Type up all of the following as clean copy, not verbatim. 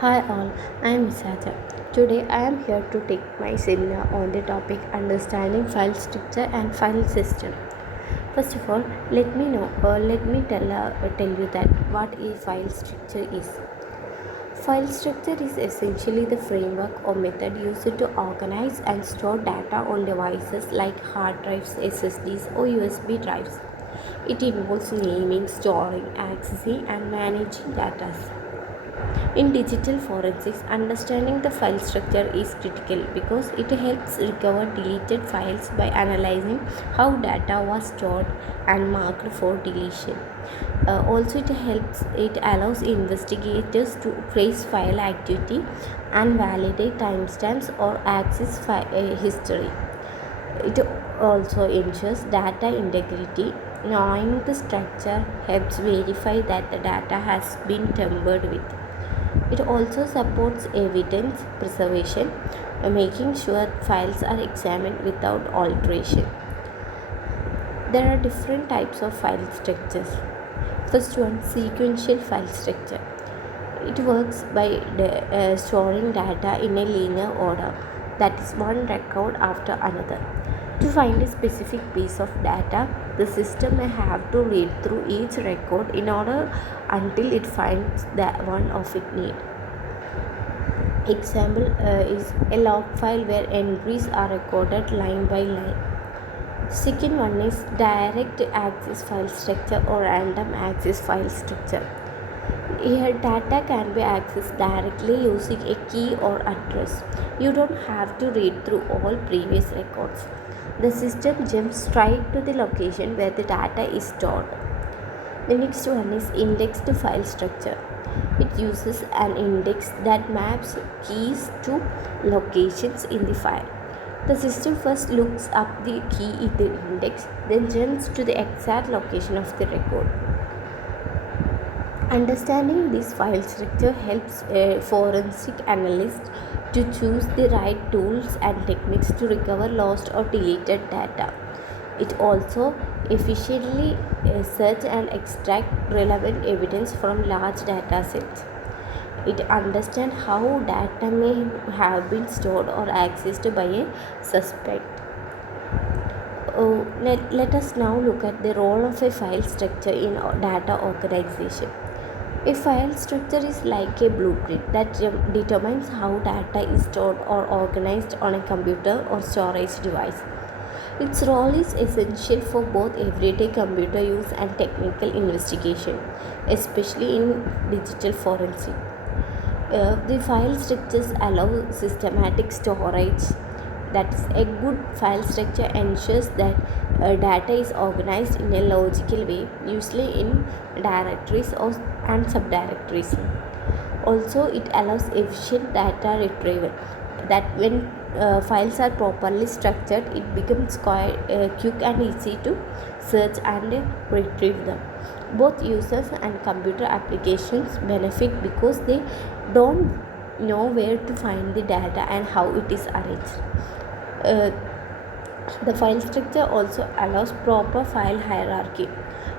Hi all, I am Misaja. Today I am here to take my seminar on the topic understanding file structure and file system. First of all, let me tell you that what a file structure is. File structure is essentially the framework or method used to organize and store data on devices like hard drives, SSDs, or USB drives. It involves naming, storing, accessing, and managing data. In digital forensics, understanding the file structure is critical because it helps recover deleted files by analyzing how data was stored and marked for deletion. It allows investigators to trace file activity and validate timestamps or access history. It also ensures data integrity. Knowing the structure helps verify that the data has been tampered with. It also supports evidence preservation, making sure files are examined without alteration. There are different types of file structures. First one, sequential file structure. It works by storing data in a linear order, that is, one record after another. To find a specific piece of data, the system may have to read through each record in order until it finds the one of its need. Example is a log file where entries are recorded line by line. Second one is direct access file structure or random access file structure. Here data can be accessed directly using a key or address. You don't have to read through all previous records. The system jumps straight to the location where the data is stored. The next one is indexed file structure. It uses an index that maps keys to locations in the file. The system first looks up the key in the index, then jumps to the exact location of the record. Understanding this file structure helps a forensic analyst to choose the right tools and techniques to recover lost or deleted data. It also efficiently search and extract relevant evidence from large data sets. It understands how data may have been stored or accessed by a suspect. Let us now look at the role of a file structure in data organization. A file structure is like a blueprint that determines how data is stored or organized on a computer or storage device. Its role is essential for both everyday computer use and technical investigation, especially in digital forensic. The file structures allow systematic storage. That is, a good file structure ensures that data is organized in a logical way, usually in directories and subdirectories. Also, it allows efficient data retrieval. That when files are properly structured, it becomes quite quick and easy to search and retrieve them. Both users and computer applications benefit because they don't know where to find the data and how it is arranged. Uh, the file structure also allows proper file hierarchy.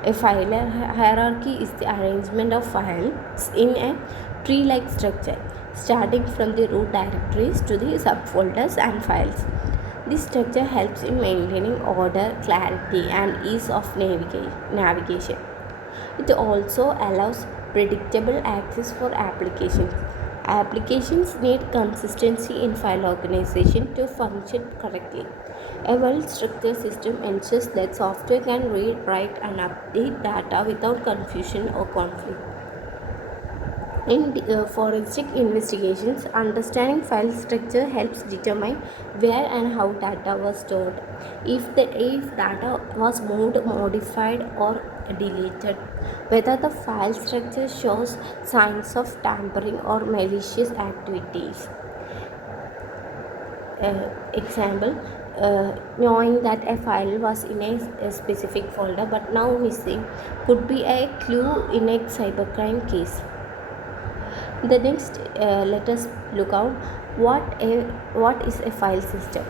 A file hierarchy is the arrangement of files in a tree-like structure, starting from the root directories to the subfolders and files. This structure helps in maintaining order, clarity, and ease of navigation. It also allows predictable access for applications. Applications need consistency in file organization to function correctly. A well-structured system ensures that software can read, write, and update data without confusion or conflict. In forensic investigations, understanding file structure helps determine where and how data was stored, if data was moved, modified, or deleted, whether the file structure shows signs of tampering or malicious activities. Example, knowing that a file was in a specific folder but now missing could be a clue in a cybercrime case. The next, let us look out what is a file system.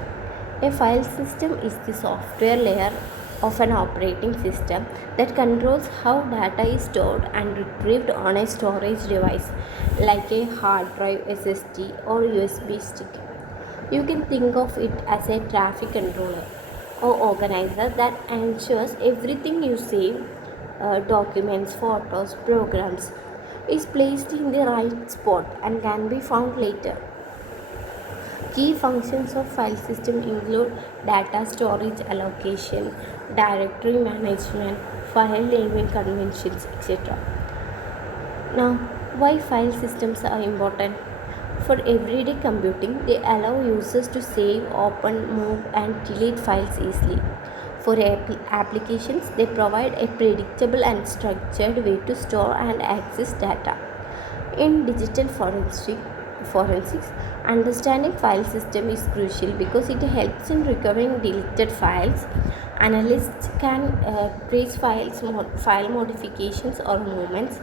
A file system is the software layer of an operating system that controls how data is stored and retrieved on a storage device like a hard drive, SSD, or USB stick. You can think of it as a traffic controller or organizer that ensures everything you save, documents, photos, programs, is placed in the right spot and can be found later. Key functions of file system include data storage allocation, directory management, file naming conventions, etc. Now, why file systems are important? For everyday computing, they allow users to save, open, move, and delete files easily. For applications, they provide a predictable and structured way to store and access data. In digital forensics, understanding file system is crucial because it helps in recovering deleted files. Analysts can trace file modifications or movements.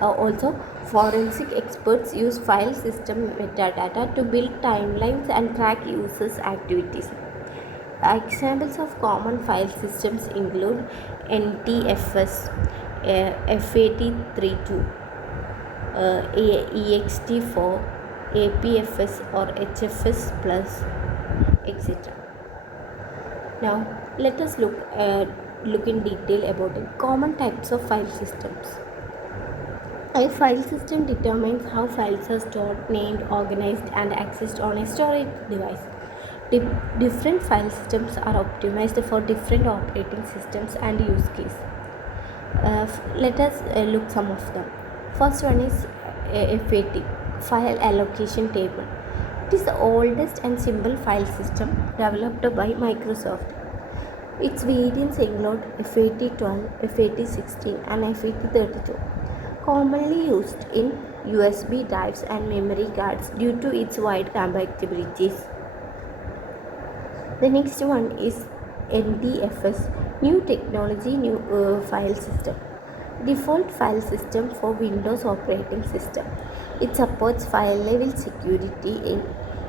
Also, forensic experts use file system metadata to build timelines and track users' activities. Examples of common file systems include NTFS, FAT32, EXT4, APFS or HFS plus, etc. Now, let us look in detail about the common types of file systems. A file system determines how files are stored, named, organized, and accessed on a storage device. Different file systems are optimized for different operating systems and use case. Let us look some of them. First one is FAT, file allocation table. It is the oldest and simple file system developed by Microsoft. Its variants include FAT12, FAT16, and FAT32, commonly used in USB drives and memory cards due to its wide compatibilities. The next one is NTFS, New Technology New File System. Default file system for Windows operating system. It supports file level security in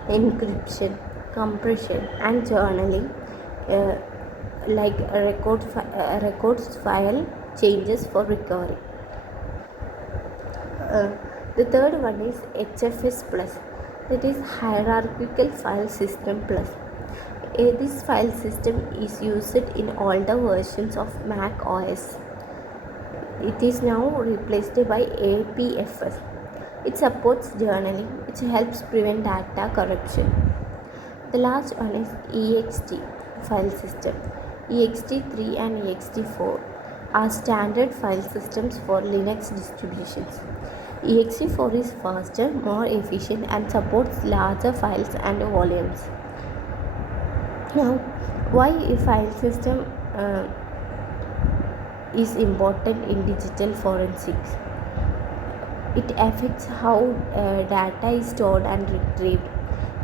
encryption, compression, and journaling, like records file changes for recovery. The third one is HFS plus, that is Hierarchical File System plus. This file system is used in older versions of Mac OS. It is now replaced by APFS. It supports journaling, which helps prevent data corruption. The last one is ext file system. ext3 and ext4 are standard file systems for Linux distributions. ext4 is faster, more efficient, and supports larger files and volumes. Now, why a file system is important in digital forensics? It affects how data is stored and retrieved,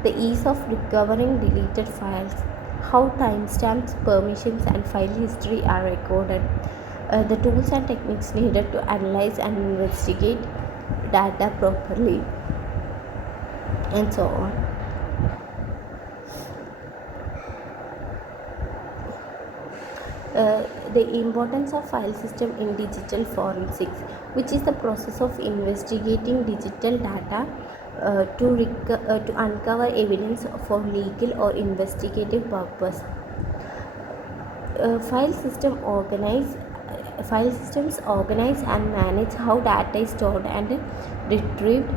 the ease of recovering deleted files, how timestamps, permissions, and file history are recorded, the tools and techniques needed to analyze and investigate data properly, and so on. The importance of file system in digital forensics, which is the process of investigating digital data to uncover evidence for legal or investigative purpose. File systems organize and manage how data is stored and retrieved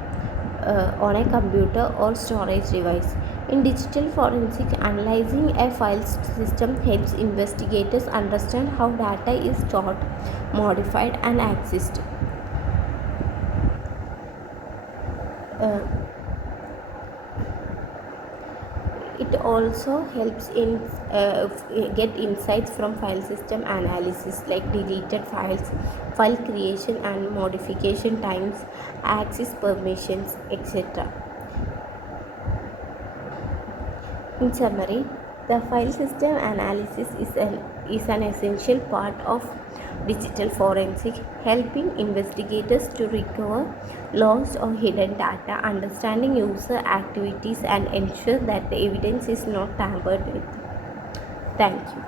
on a computer or storage device. In digital forensics, analyzing a file system helps investigators understand how data is stored, modified, and accessed. It also helps in get insights from file system analysis, like deleted files, file creation and modification times, access permissions, etc. In summary, the file system analysis is an essential part of digital forensics, helping investigators to recover lost or hidden data, understanding user activities, and ensure that the evidence is not tampered with. Thank you.